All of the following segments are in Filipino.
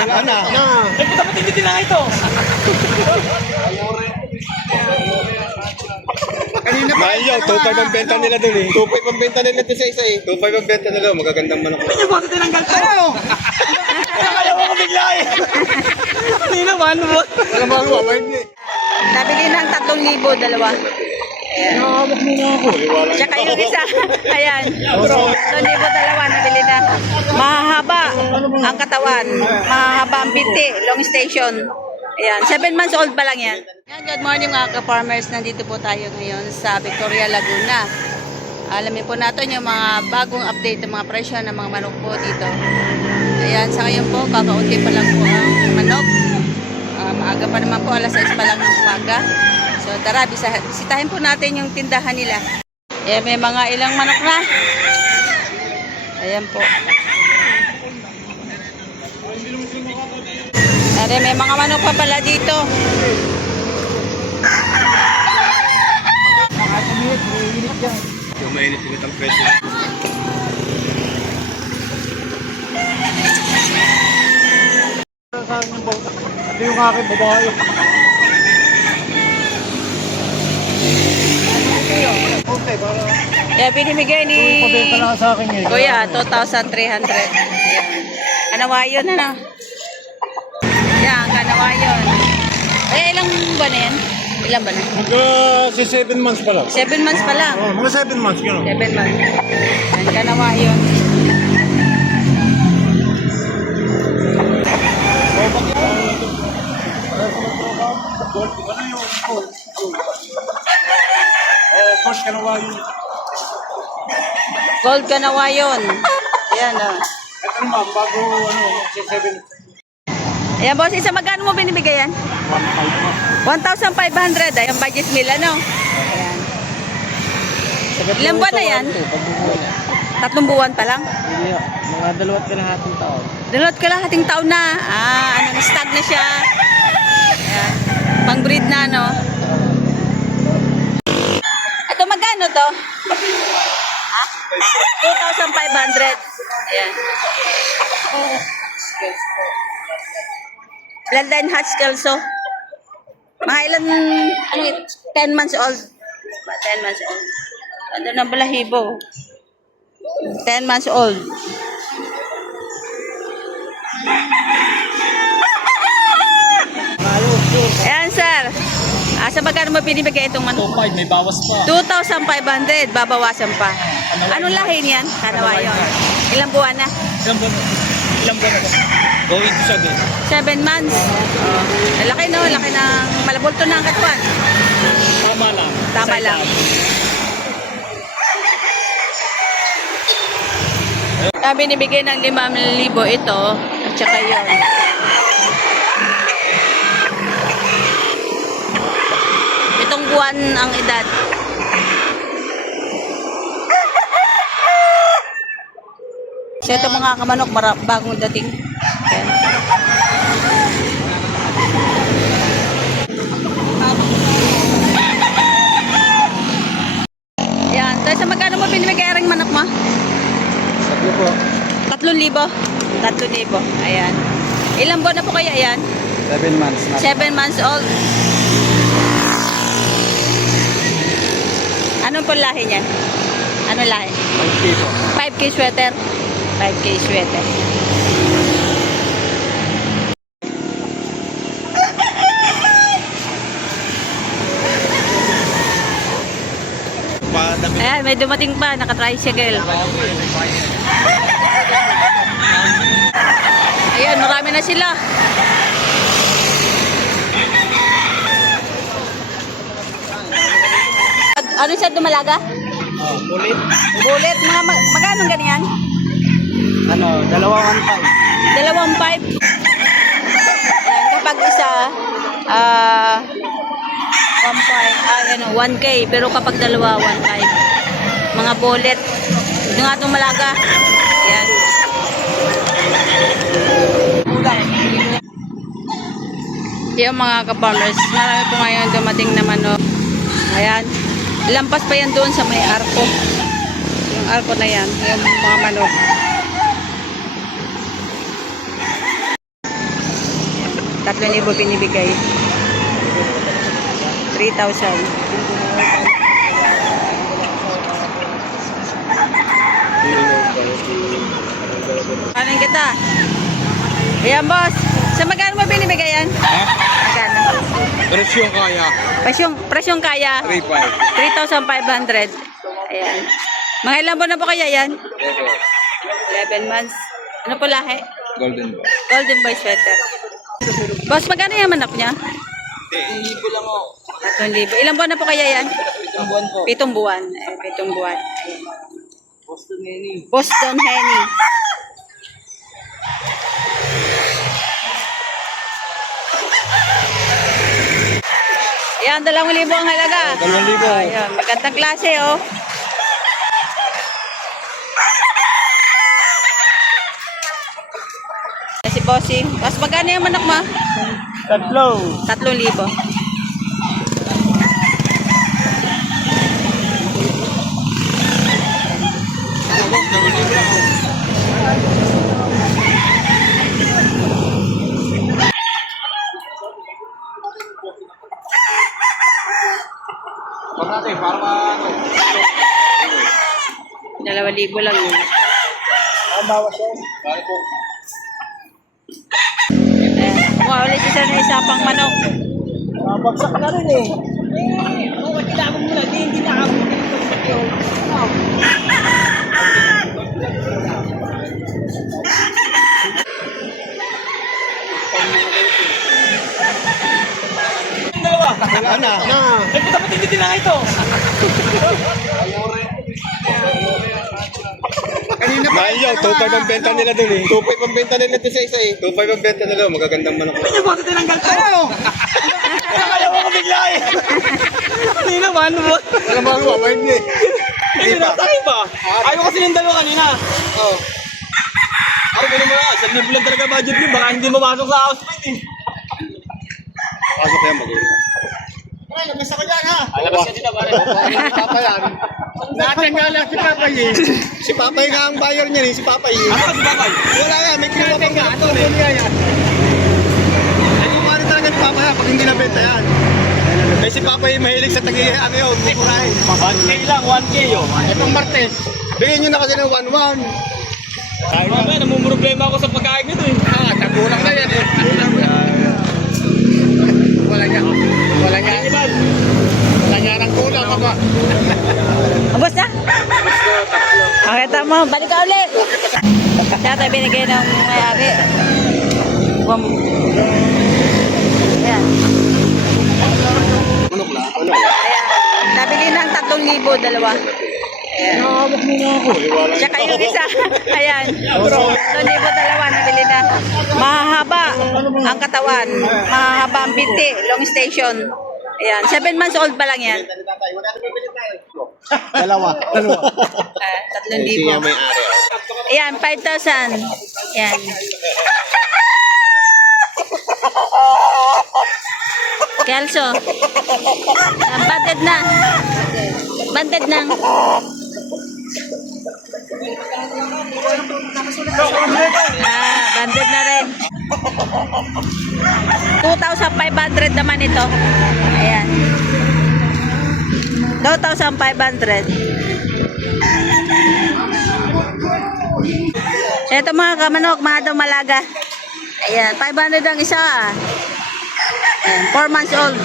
Wala na. Eh, puta mo tinditin na nga ito. Kanina pa. Mahal yun, 2.5 ang benta nila dun eh. 2.5 ang benta nila dun sa isa eh. 2.5 ang benta nila, magagandang manok. Hindi mo ako tinanggal to. Ano? Nakalawa ko bigla eh. Hindi naman mo. Alam mo ako, ba hindi? Nabili ng 3,000, dalawa. Ayan. Nakakabok muna ako. Tsaka yung isa, ayan. 3,000, dalawa, nabili na. Mahahaba ang katawan. Mahahaba ang binti. Long station. Ayan, 7 months old pa lang yan. Ayan, good morning mga ka-farmers. Nandito po tayo ngayon sa Victoria, Laguna. Alamin po natin yung mga bagong update ng mga presyo ng mga manok po dito. Ayan, sa ngayon po, kakaunti pa lang po ang manok. Maaga pa naman po, alas 6 pa lang ng umaga. So tara, bisitahin po natin yung tindahan nila. Ayan, may mga ilang manok na. Ayan po. Ayan, may mga manok pa pala dito. Yung mainit-init ang presyo. Ito yung aking babae. Okay, para Ayan, binibigay ni pabenta lang sa akin eh. Kuya, 2,300. Ayan. Kanawayon, ano? Yan, kanawayon. Ay, ilang buwan na yan? Ilang ba na? Si 7 months pa lang. 7 months pa lang. Oh, mga 7 months, gano'n. 7 months. Yan, kanawayon. First ka na ba yun? Gold kanawayon. Ayan, oh. Ito naman, bago si 7. Ayan, boss, isa magkano mo binibigay yan? 1,500. Ayan, budget nila, no? Ayan. Ilang buwan na yan? 3 buwan pa lang? Hindi, mga 2 taon. Dalawat kalahating taon na. Stag na siya. Ayan. Pang-breed na, no? Ito, magkano to? Ha? 2,500. Ayan. Blended Hatch Kelso. Mga ilan, 10 months old. 10 months old. Ano na balahibo? 10 months old. Ayan, sir. Sa magkano mo pinibigay itong manok? 2.5, may bawas pa. 2,500, babawasan pa. Anong lahi niyan? Kanawayon. Ilang buwan na? Ilang buwan na? Ilang buwan na? Going to 7. 7 months. Laki, no? Laki ng malabulto na ang katawan. Tama lang. Tama lang. Binibigay ng 5,000 ito. At saka yun. Itong buwan ang edad. So ito mga kamanok, bagong dating. Ayan. Yan. Tayo sa magkano mo binibigay ang manok mo? Tatlo po. 3,000. 3,000. Ayan. Ilang buwan na po kaya yan? 7 months na. 7 months old. Anong po lahi niyan? Anong lahi? 5K po. 5K sweater. 5K sweater. Ayan, may dumating pa. Naka-tricycle. Ayan, marami na sila. Ano siya dumalaga? Ulit. Bullet. Magkano ganyan? Ano, 2.15. 2,500. Ayan, kapag isa, 1K. Pero kapag dalawa, 1.5. Mga bullet. Ito nga itong malaga. Ayan. Yung mga ka-farmers, marami po ngayon dumating na manok. Ayan. Lampas pa yan doon sa may arko. Yung arko na yan, yung mga manok. 3,000 binibigay. 3,000. Kanin kita. Ayan, boss. Sa magkano mo binibigay yan? Magkano? Presyong kaya. Presyong kaya? 3.5. 3,500. Ayan. Mga ilang buwan na po kaya yan? 11 months. Ano po lahi? Golden Boy. Golden Boy sweater. Boss, magkano yung manok niya? 1,000 lang ako. 3,000. Ilang buwan na po kaya yan? 7 buwan po. 7 buwan. 7 buwan. Ayan. Boston Henny. Boston Henny. Ayan, 2,000 ang halaga. 2,000. Ayan, magandang klase, oh. Si Bossing. Mas magkano yung manok mo? 3,000. Pag natin, para ano. 2,000 lang yun. Bawas yun. Bali po. Ayan. Mukha ulit isa na isa pang manok. Bagsak na rin eh. Kailangan mo na, hindi na ako. Dalawa. Wala na. Ay, puta pati hindi na ito. Kanina pa. Mahal yun. 2.5 ang benta nila dun eh. 2.5 ang benta nila dun sa isa eh. 2.5 ang benta nila. Magagandang manok. Hindi niya bakit tinanggal ko? Ano? Nakalawa ko bigla eh. Hindi naman mo. Alam mo ako, mahal niya eh. Hindi na tayo ba? Ayaw kasi ng dalawa kanina. Oo. Ay, ganun mo na. 1,000 lang talaga budget niyo. Baka hindi mamasok sa housepay eh. Pasok yan mag-iina. Labas ako dyan ha. Alabas ka dito pare. Si Papa yan. Natanggal lang si Papay eh. Si Papay nga ang buyer niya eh. Si Papay eh. Ano si Papay? Wala nga. May kinuha pang gato eh. Ay, kumari talaga ni Papa yan pag hindi nabenta yan. Eh si Papay mahilig sa tagi, ano yun, bukuray. 1K lang, 1K yun. Itong Martes, bigyan nyo na kasi ng 1-1. Ay, mamaya, namumroblema ako sa pagkain nito eh. Nagulang na yan eh. Wala nga. Wala nga. Wala nga ng kulang ako. Ubus na? Okay, tama. Balik ka ulit. Dati binigay ng may-ari. Ayan. Unok na. Ayan. Nabili ng 3,000, dalawa. Ayan. Nakakabok muna ako. Tsaka yung isa. Ayan. 2,000, dalawa. Nabili na. Mahahaba ang katawan. Mahahaba ang binti. Long station. Ayan. 7 months old pa lang yan. Dalawa. 3,000. may-ari. Ayan, 5,000. Ayan. Kelso. Ayan, banded na. Banded na. Banded na rin. 2,500 naman ito. Ayan. 2,500. Ito mga kamanok, mga dumalaga. Ayan, 500 ang isa. Ayan, 4 months old.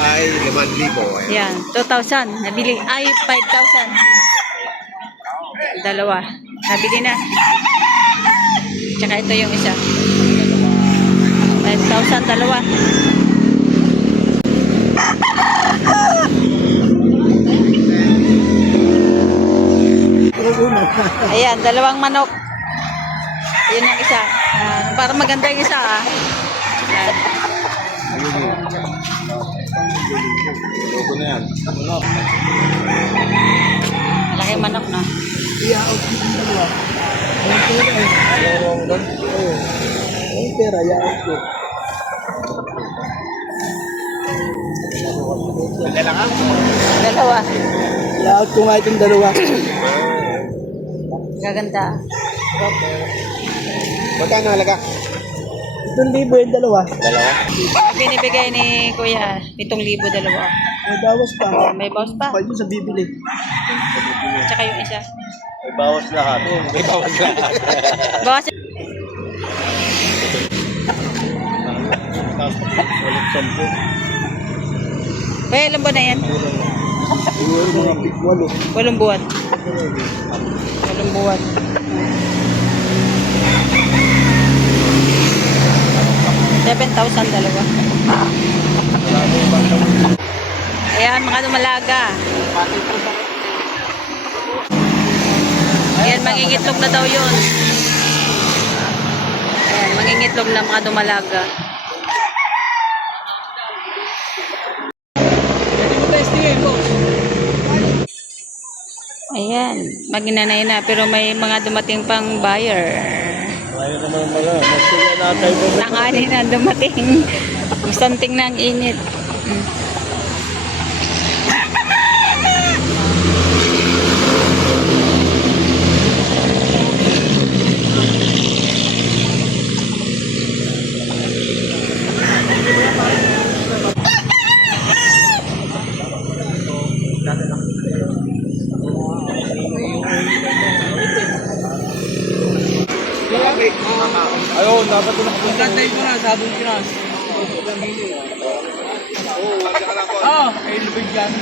Ay, 5,000. Ayan, 2,000. Nabili. Ay, 5,000. Dalawa. Nabili na. Tsaka ito yung isa. 5,000, dalawa. Ayan, dalawang manok. Yun ang isa. Para maganda yung isa ah. Ayan. Logo na yan. Malaki manok na. Dala nga. Dalawa. Lahat ko nga itong dalawa. Gaganda. Magkano halaga? 7,000 yung dalawa. Dalawa. Binibigay ni Kuya, 7,000 dalawa. May bawas pa. May boss pa. Pwede sa bibili. Tsaka yung isa. May bawas lahat. May bawas lahat. Bawas. Ulit 10. Kaya ilan ba na yan? Mga big walo. 8 buwan. 8 buwan. $7,000 dalawa. Ayan, mga dumalaga. Ayan, mangingitlog na daw yun. Ayan, mangingitlog na mga dumalaga. Ayan, maginanay na pero may mga dumating pang buyer. Ayaw naman mga. Magsuya na tayo ba? Tanghali na dumating. Something na ang init. Ayun, dapat ko nakapunta. Gantay ko na, sabong kinas. Oo, ay lubig yan.